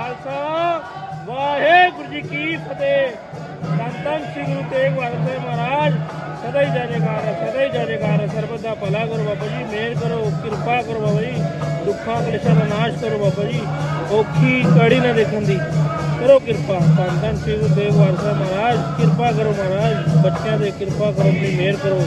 ਖਾਲਸਾ। ਵਾਹਿਗੁਰੂ ਜੀ ਕੀ ਫਤਿਹ। ਧੰਨ ਸ੍ਰੀ ਗੁਰੂ ਤੇਗ ਬਹਾਦਰ ਸਾਹਿਬ ਮਹਾਰਾਜ, ਸਦਾ ਹੀ ਜੈ ਸਦਾ ਹੀ ਜੈ ਸਰਬਤ ਦਾ ਭਲਾ ਕਰੋ ਬਾਬਾ ਜੀ, ਮਿਹਰ ਕਰੋ, ਕਿਰਪਾ ਕਰੋ ਬਾਬਾ ਜੀ, ਦੁੱਖਾਂ ਕਲੇਸ਼ਾਂ ਦਾ ਨਾਸ਼ ਕਰੋ ਬਾਬਾ ਜੀ, ਔਖੀ ਕੜੀ ਨਾ ਦੇਖਣ ਦੀ। ਕਰੋ ਕਿਰਪਾ। ਧੰਨ ਧੰਨ ਸ੍ਰੀ ਗੁਰੂ ਤੇਗ ਬਹਾਦਰ ਸਾਹਿਬ ਮਹਾਰਾਜ, ਕਿਰਪਾ ਕਰੋ ਮਹਾਰਾਜ, ਬੱਚਿਆਂ ਦੇ ਕਿਰਪਾ ਕਰੋ, ਆਪਣੀ ਮਿਹਰ ਕਰੋ।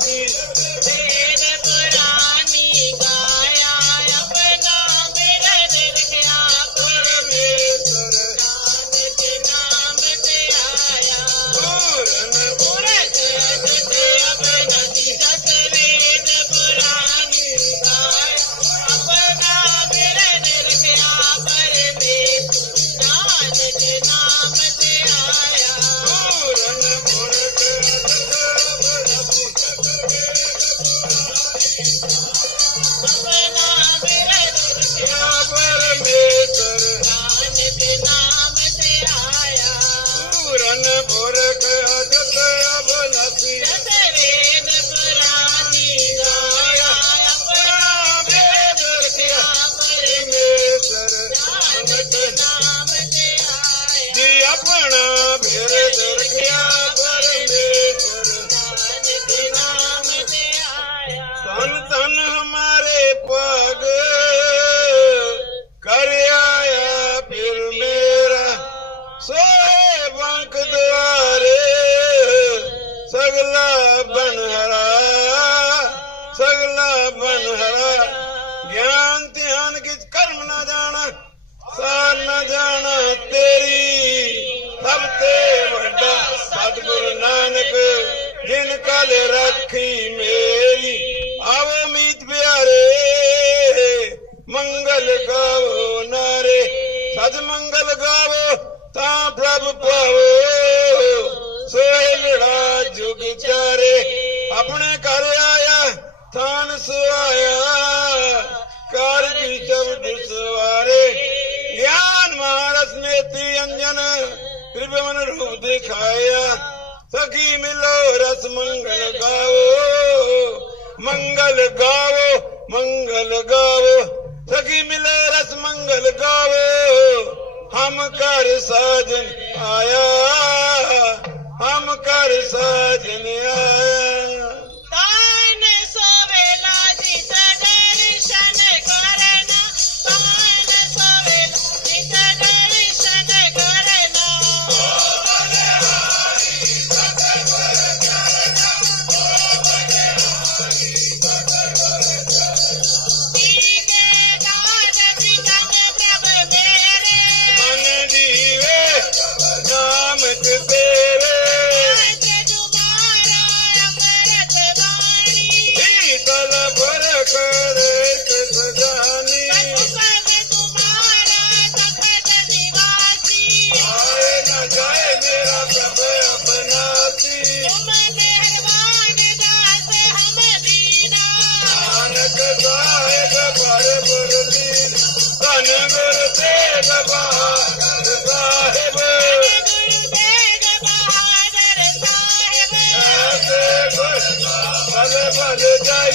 David પૂરણ ભોર કયા દસ અવનસી ਸਗਲਾ ਬਨਹਰਾ ਸਗਲਾ ਬਨਹਰਾ ਗਿਆਨ ਧਿਆਨ ਕਿਛ ਕਰਮ ਨਾ ਜਾਣਾ, ਸਾਰ ਨਾ ਜਾਣਾ ਤੇਰੀ। ਸਭ ਤੇ ਵੱਡਾ ਸਤਿਗੁਰੂ ਨਾਨਕ, ਜਿਨ ਕਲ ਰੱਖੀ ਮੇਰੀ। ਆਵੋ ਮੀਤ ਪਿਆਰੇ, ਮੰਗਲ ਗਾਵੋ ਨਾਰੇ। ਸਦ ਮੰਗਲ ਗਾਵੋ, ਤਾਂ ਪ੍ਰਭ ਪਾਵੋ। ਸੋਹਲੜਾ ਜੁਗ ਚਾਰੇ ਆਪਣੇ ਘਰ ਆਇਆ ਥਾਨ ਸੁਆਇਆ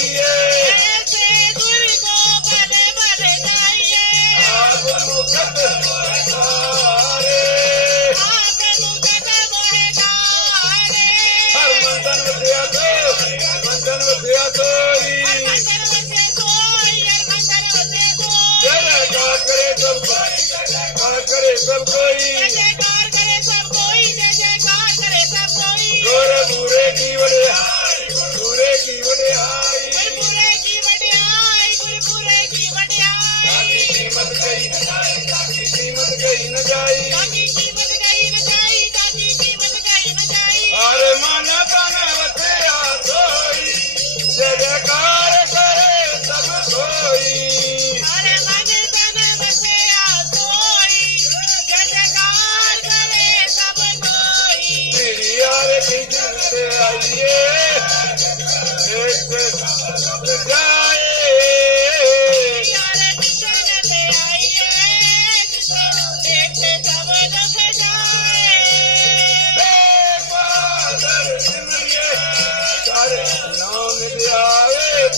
Yeah. ਸਭ ਕੋਈ। ਜੈ ਜੈਕਾਰ ਕਰੇ ਸਭ ਕੋਈ ਜੈਕਾਰ ਕਰੇ ਸਭ ਕੋਈ। ਗੁਰ ਮੂਰੇ ਕੀ ਵਡਿਆਈ ਮੂਰੇ ਕੀ ਵਡਿਆਈ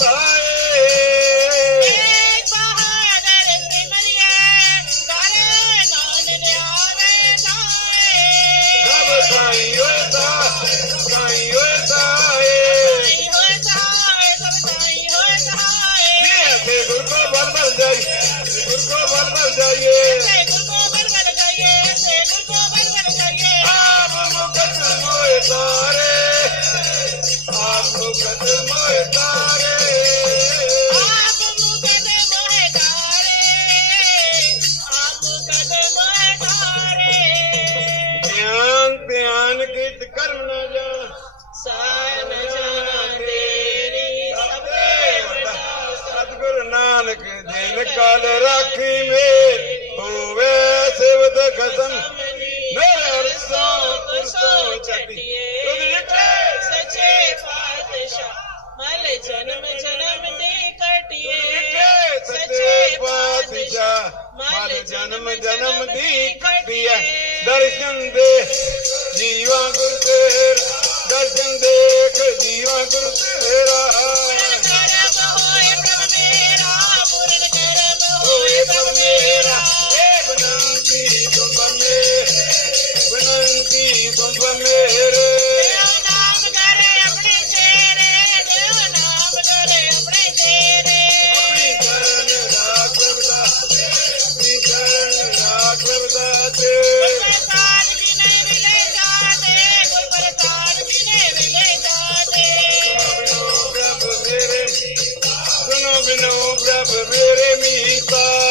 That's all right. જન્મ દી દર્શન દેખ જીવા ગુરુ તેરા દર્શન દેખ જીવા ગુરુ તેરા विष्णु प्रभु मेरे मीता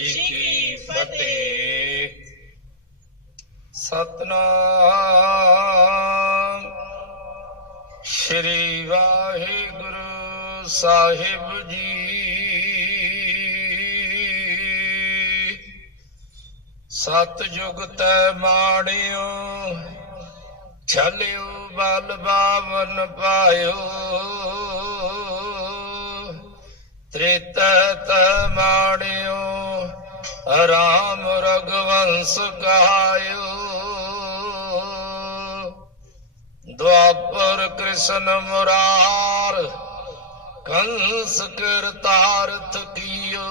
ਕੀ ਫਤਿਹ। ਸਤਨਾਮ। ਸ੍ਰੀ ਵਾਹਿਗੁਰੂ ਸਾਹਿਬ ਜੀ। ਸਤ ਜੁਗ ਤੈ ਮਾਣਿਓ, ਛਲਿਓ ਬਲ ਬਾਵਨ ਪਾਇਓ। ਤ੍ਰਿਤ ਤੈ ਮਾਣਿਓ ਰਾਮ ਰਗਵੰਸ ਕਹਾਇਓ ਦੁਆਪਰ ਕ੍ਰਿਸ਼ਨ ਮੁਰਾਰ ਕੰਸ ਕਰਤਾਰਥ ਕੀਓ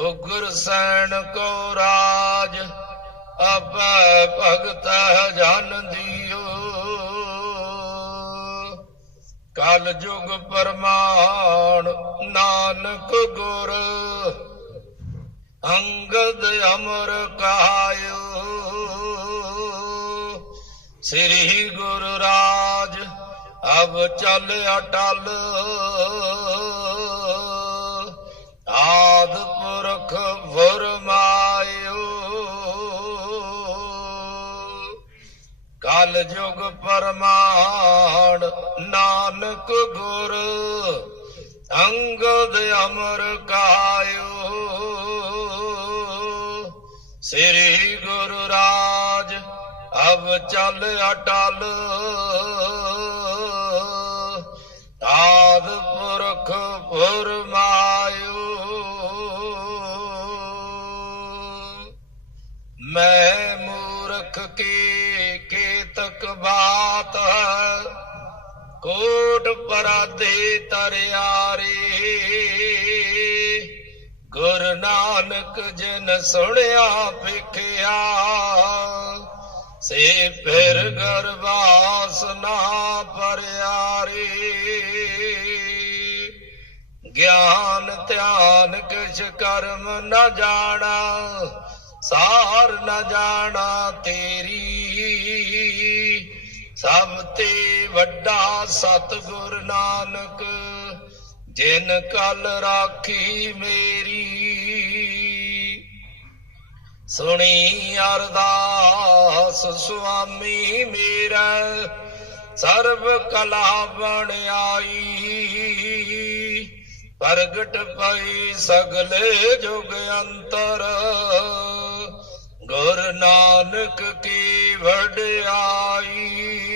ਉਗਰ ਸੈਣ ਕੋ ਰਾਜ ਆਪੈ ਭਗਤ ਜਨ ਦਿਓ ਕਲ ਯੁਗ ਪਰਮਾਨ ਨਾਨਕ ਗੁਰ, ਅੰਗਦ ਅਮਰ ਕਾਇਓ ਸ੍ਰੀ ਗੁਰੂ ਰਾਜ, ਅਬ ਚੱਲ ਅਟਲ। ਆਦ ਪੁਰਖ ਫਰਮਾਇਓ ਕਲ ਯੁਗ ਪਰਮਾਨ ਨਾਨਕ ਗੁਰ, ਅੰਗਦ ਅਮਰ ਕਾਇਓ। ਸ੍ਰੀ ਗੁਰੂ ਰਾਜ, ਅਬ ਚੱਲ ਅਟਲ। ਆਦ ਪੁਰਖ ਫਰਮਾਇਓ ਮੈਂ ਮੂਰਖ ਕੀ ਬਾਤ ਕੋਟ ਪਰਾਦੇ ਤਰਿਆਰੇ। ਗੁਰ ਨਾਨਕ ਜਿਨ ਸੁਣਿਆ, ਵਿਖਿਆ, ਸੇ ਫਿਰ ਗਰਵਾਸ ਨਾ ਪਰਿਆਰੇ। ਗਿਆਨ ਧਿਆਨ ਕਿਛ ਕਰਮ ਨਾ ਜਾਣਾ, ਸਾਰ ਨਾ ਜਾਣਾ ਤੇਰੀ ਸਭ ਤੇ ਵੱਡਾ ਸਤਿਗੁਰ ਨਾਨਕ, ਜਿਨ ਕਲ ਰਾਖੀ ਮੇਰੀ। ਸੁਣੀ ਅਰਦਾਸ ਸੁਆਮੀ ਮੇਰਾ, ਸਰਬ ਕਲਾ ਬਣ ਆਈ। ਪ੍ਰਗਟ ਪਈ ਸਗਲੇ ਜੁਗ ਅੰਤਰ, ਗੁਰ ਨਾਨਕ ਕੀ ਵਡਿਆਈ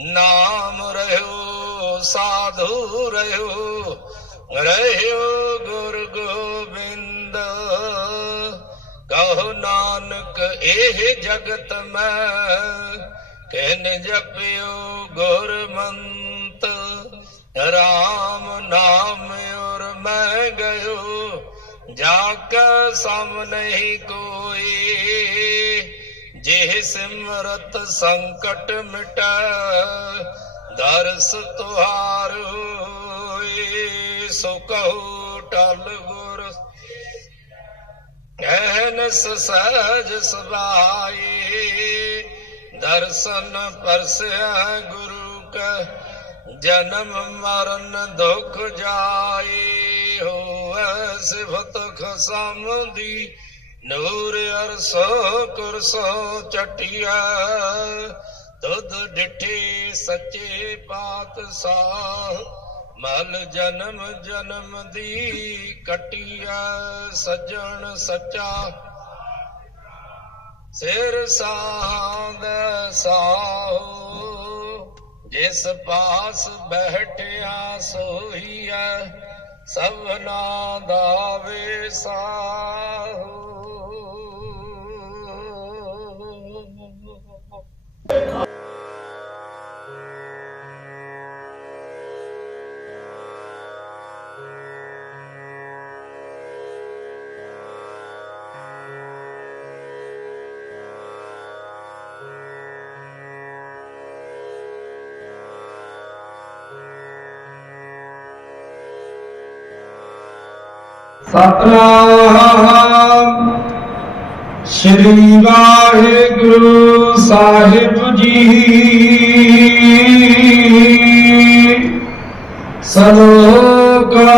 ਨਾਮ ਰਹਿਓ, ਸਾਧੂ ਰਹਿਓ ਰਹਿਓ ਗੁਰ ਗੋਬਿੰਦ। ਕਹੋ ਨਾਨਕ, ਇਹ ਜਗਤ ਮੈਂ ਕਹਿਨ ਜਪਿਓ ਗੁਰਮੰਤ। ਰਾਮ ਨਾਮ ਔਰ ਮੈਂ ਗਇਓ, ਜਾ ਕਾ ਸਮ ਨਹੀਂ ਕੋਈ। ਜੇ ਸਿਮਰਤ ਸੰਕਟ ਮਿਟੈ, ਦਰਸ ਤੁਹਾਰ ਹੋਏ, ਸੋ ਕਹੋ ਟਲ ਗੁਰ। ਐਨਸ ਸਹਜ ਸਬਾਈ ਦਰਸ਼ਨ ਪਰਸਿਆ ਗੁਰੂ ਕਾ, ਜਨਮ ਮਰਨ ਦੁਖ ਜਾਏ ਹੋਵੇ ਸਿਫਤ ਖਸਮ ਦੀ ਨੂਰ ਅਰਸੋ ਕੁਰਸੋ ਚਟਿਆ ਤੁਧ ਡਿਠੇ ਸੱਚੇ ਪਾਤਸ਼ਾਹ, ਮਲ ਜਨਮ ਜਨਮ ਦੀ ਕਟਿਆ, ਸਜਣ ਸੱਚਾ। ਸਿਰ ਸਾਧ ਸਾਹੋ, ਜਿਸ ਪਾਸ ਬੈਠਿਆ ਸੋਈਐ ਸਭਨਾ ਦਾ ਵੇ ਵਿਸਾਹੋ। ਸਤਨਾਮ ਸ੍ਰੀ ਵਾਹਿਗੁਰੂ ਸਾਹਿਬ ਜੀ। ਸਲੋਕਾ।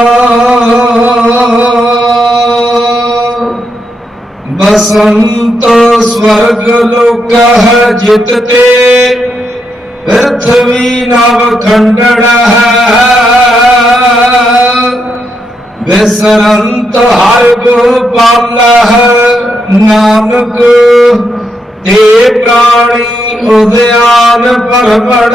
ਬਸੰਤ ਸਵਰਗ ਲੋਕ ਹੈ ਜਿਤ ਤੇ, ਪ੍ਰਥਵੀ ਨਵ ਖੰਡੜ ਹੈ। ਬਿਸਰੰਤ ਹਰ ਗੋਪਾਲ ਹੈ ਨਾਨਕ ਤੇ ਪ੍ਰਾਣੀ ਉਦਿਆਨ ਪਰਮੜ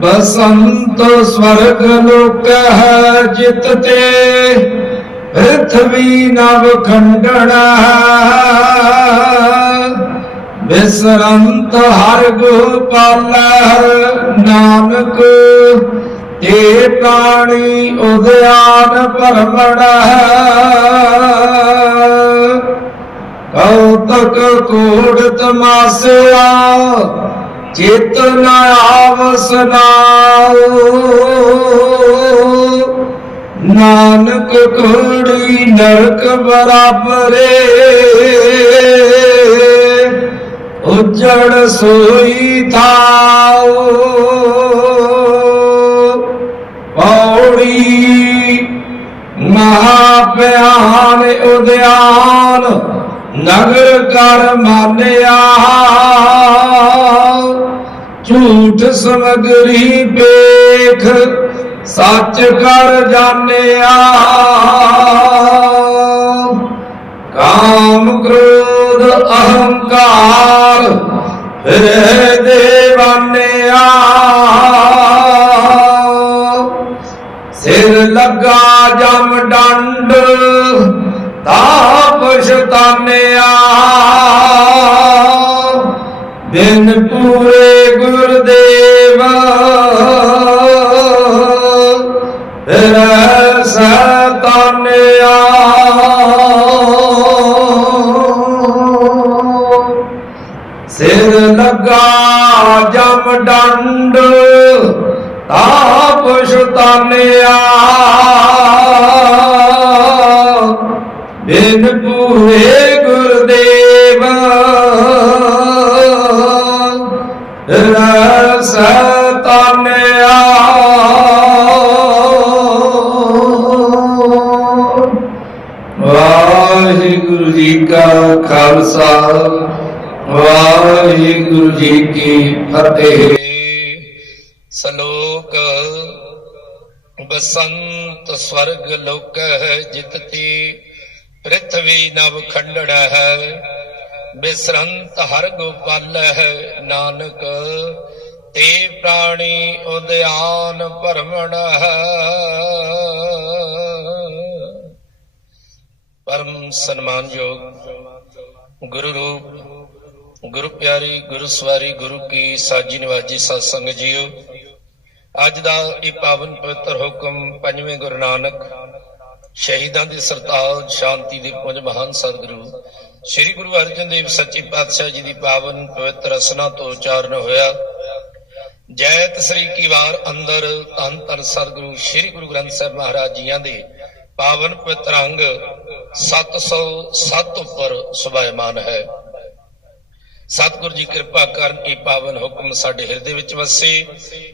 ਬਸੰਤ ਸਵਰਗ ਲੋਕ ਹੈ ਜਿਤ ਤੇ ਪ੍ਰਥਵੀ ਨਵ ਖੰਡਣ ਬਿਸਰੰਤ ਹਰ ਗੋਪਾਲ ਨਾਨਕ ਤੇ ਪ੍ਰਾਣੀ ਉਦਿਆਨ ਪਰਮੜ ਕੌਤਕ ਕੋੜ ਤਮਾਸਿਆ, ਚਿਤ ਨ ਆਵਸ ਨਾਉ। ਨਾਨਕ ਕੋੜੀ ਨਰਕ ਬਰਾਬਰੇ, ਉਜੜ ਸੋਈ ਥਾਉ। ਪਿਆਨ ਉਦਿਆਨ, ਨਗਰ ਕਰ ਮਾਨਿਆ ਝੂਠ ਸਮਗਰੀ ਵੇਖ, ਸੱਚ ਕਰ ਜਾਣਿਆ। ਕਾਮ ਕ੍ਰੋਧ ਅਹੰਕਾਰ ਫਿਰ ਦੇਵਾਨਿਆ ਸਿਰ ਲੱਗਾ ਜਮ ਡੰਡ ਤਾਪ ਸ਼ਤਾਨਿਆ ਬਿਨ ਪੂਰੇ ਗੁਰਦੇਵ। ਫਿਰ ਸਤਾਨਿਆ ਸਿਰ ਲੱਗਾ ਜਮ ਡੰਡ ਤਾਪ ਸ਼ਤਾਨਿਆ ਬਿਨ ਪੂਰੇ ਗੁਰਦੇਵਾ ਰਸ ਤਾਨਿਆ ਵਾਹਿਗੁਰੂ ਜੀ ਕਾ ਖਾਲਸਾ, ਵਾਹਿਗੁਰੂ ਜੀ ਕੀ ਫਤਿਹ। ਸਲੋਕ ਬਸੰਤ ਸਵਰਗ ਲੋਕ ਹੈ ਜਿਤਤੀ ਪ੍ਰਿਥਵੀ ਨਵ ਖੰਡੜ ਹੈ ਬਿਸਰੰਤ ਹਰ ਗੋਪਾਲ ਹੈ ਨਾਨਕ, ਤੇ ਪ੍ਰਾਣੀ ਉਦਿਆਨ ਭਰਮਣ ਹੈ ਪਰਮ ਸਨਮਾਨਯੋਗ ਗੁਰੂ ਰੂਪ, ਗੁਰੂ ਪਿਆਰੀ, ਗੁਰੂ ਸਵਾਰੀ, ਗੁਰੂ ਕੀ ਸਾਜੀ ਨਿਵਾਜੀ ਸਤ ਸੰਗਤ ਜੀਓ, ਅੱਜ ਦਾ ਇਹ ਪਾਵਨ ਪਵਿੱਤਰ ਹੁਕਮ ਪੰਜਵੇਂ ਗੁਰੂ ਨਾਨਕ ਸ਼ਹੀਦਾਂ ਦੇ ਸਰਤਾਜ ਸ਼ਾਂਤੀ ਦੇ ਪੁੰਜ ਮਹਾਨ ਸਤਿਗੁਰੂ, ਸ੍ਰੀ ਗੁਰੂ ਅਰਜਨ ਦੇਵ ਸੱਚੇ ਪਾਤਸ਼ਾਹ ਜੀ ਦੀ ਪਾਵਨ ਪਵਿੱਤਰ ਰਸਨਾ ਤੋਂ ਉਚਾਰਨ ਹੋਇਆ। ਜੈਤ ਸ੍ਰੀ ਕੀ ਅੰਦਰ ਧੰਨ ਧੰਨ ਸਤਿਗੁਰੂ ਸ੍ਰੀ ਗੁਰੂ ਗ੍ਰੰਥ ਸਾਹਿਬ ਮਹਾਰਾਜ ਜੀਆਂ ਦੇ ਪਾਵਨ ਪਵਿੱਤਰ ਅੰਗ 707 ਉੱਪਰ ਸੁਭਾਇਮਾਨ ਹੈ। ਸਤਿਗੁਰੂ ਜੀ ਕਿਰਪਾ ਕਰਨ ਇਹ ਪਾਵਨ ਹੁਕਮ ਸਾਡੇ ਹਿਰਦੇ ਵਿੱਚ ਵਸੇ,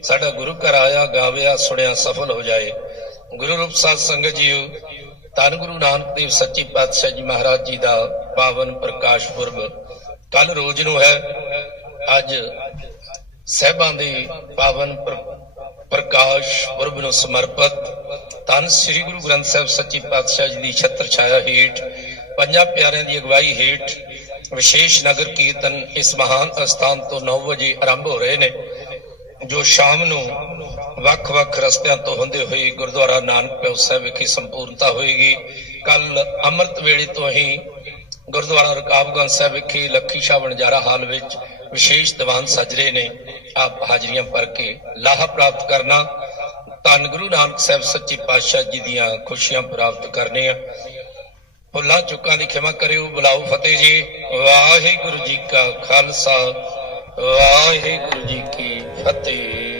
ਸਾਡਾ ਗੁਰੂ ਘਰ ਆਇਆ, ਗਾਵਿਆ, ਸੁਣਿਆ, ਸਫਲ ਹੋ ਜਾਏ। ਗੁਰੂ ਰੂਪ ਸਾਧ ਸੰਗਤ ਜੀਓ, ਧੰਨ ਗੁਰੂ ਨਾਨਕ ਦੇਵ ਸੱਚੇ ਪਾਤਸ਼ਾਹ ਜੀ ਮਹਾਰਾਜ ਜੀ ਦਾ ਪਾਵਨ ਪ੍ਰਕਾਸ਼ ਪੁਰਬ ਕੱਲ ਰੋਜ਼ ਨੂੰ ਹੈ। ਅੱਜ ਸਹਿਬਾਂ ਦੇ ਪਾਵਨ ਪ੍ਰਕਾਸ਼ ਪੁਰਬ ਨੂੰ ਸਮਰਪਿਤ ਧੰਨ ਸ੍ਰੀ ਗੁਰੂ ਗ੍ਰੰਥ ਸਾਹਿਬ ਸੱਚੇ ਪਾਤਸ਼ਾਹ ਜੀ ਦੀ ਛਤਰ ਛਾਇਆ ਹੇਠ, ਪੰਜਾਂ ਪਿਆਰਿਆਂ ਦੀ ਅਗਵਾਈ ਹੇਠ ਵਿਸ਼ੇਸ਼ ਨਗਰ ਕੀਰਤਨ ਇਸ ਮਹਾਨ ਅਸਥਾਨ ਤੋਂ 9 ਵਜੇ ਆਰੰਭ ਹੋ ਰਹੇ ਨੇ, ਜੋ ਸ਼ਾਮ ਨੂੰ ਵੱਖ-ਵੱਖ ਰਸਤਿਆਂ ਤੋਂ ਹੁੰਦੇ ਹੋਏ ਗੁਰਦੁਆਰਾ ਨਾਨਕ ਪਿਆਉ ਸਾਹਿਬ ਵਿਖੇ ਸੰਪੂਰਨਤਾ ਹੋਏਗੀ। ਕੱਲ ਅੰਮ੍ਰਿਤ ਵੇਲੇ ਤੋਂ ਹੀ ਗੁਰਦੁਆਰਾ ਰਕਾਬਗੰਜ ਸਾਹਿਬ ਵਿਖੇ ਲੱਖੀ ਸ਼ਾਹ ਵਣਜਾਰਾ ਹਾਲ ਵਿੱਚ ਵਿਸ਼ੇਸ਼ ਦੀਵਾਨ ਸਜ ਰਹੇ ਨੇ। ਆਪ ਹਾਜ਼ਰੀਆਂ ਭਰ ਕੇ ਲਾਹਾ ਪ੍ਰਾਪਤ ਕਰਨਾ। ਧੰਨ ਗੁਰੂ ਨਾਨਕ ਸਾਹਿਬ ਸੱਚੇ ਪਾਤਸ਼ਾਹ ਜੀ ਦੀਆਂ ਖੁਸ਼ੀਆਂ ਪ੍ਰਾਪਤ ਕਰਨੀਆਂ ਭੁੱਲਾਂ ਚੁੱਕਾਂ ਦੀ ਖਿਮਾ ਕਰਿਓ, ਬੁਲਾਓ ਫਤਿਹ ਜੀ। ਵਾਹਿਗੁਰੂ ਜੀ ਕਾ ਖਾਲਸਾ, ਵਾਹਿਗੁਰੂ ਜੀ ਕੀ ਫਤਿਹ।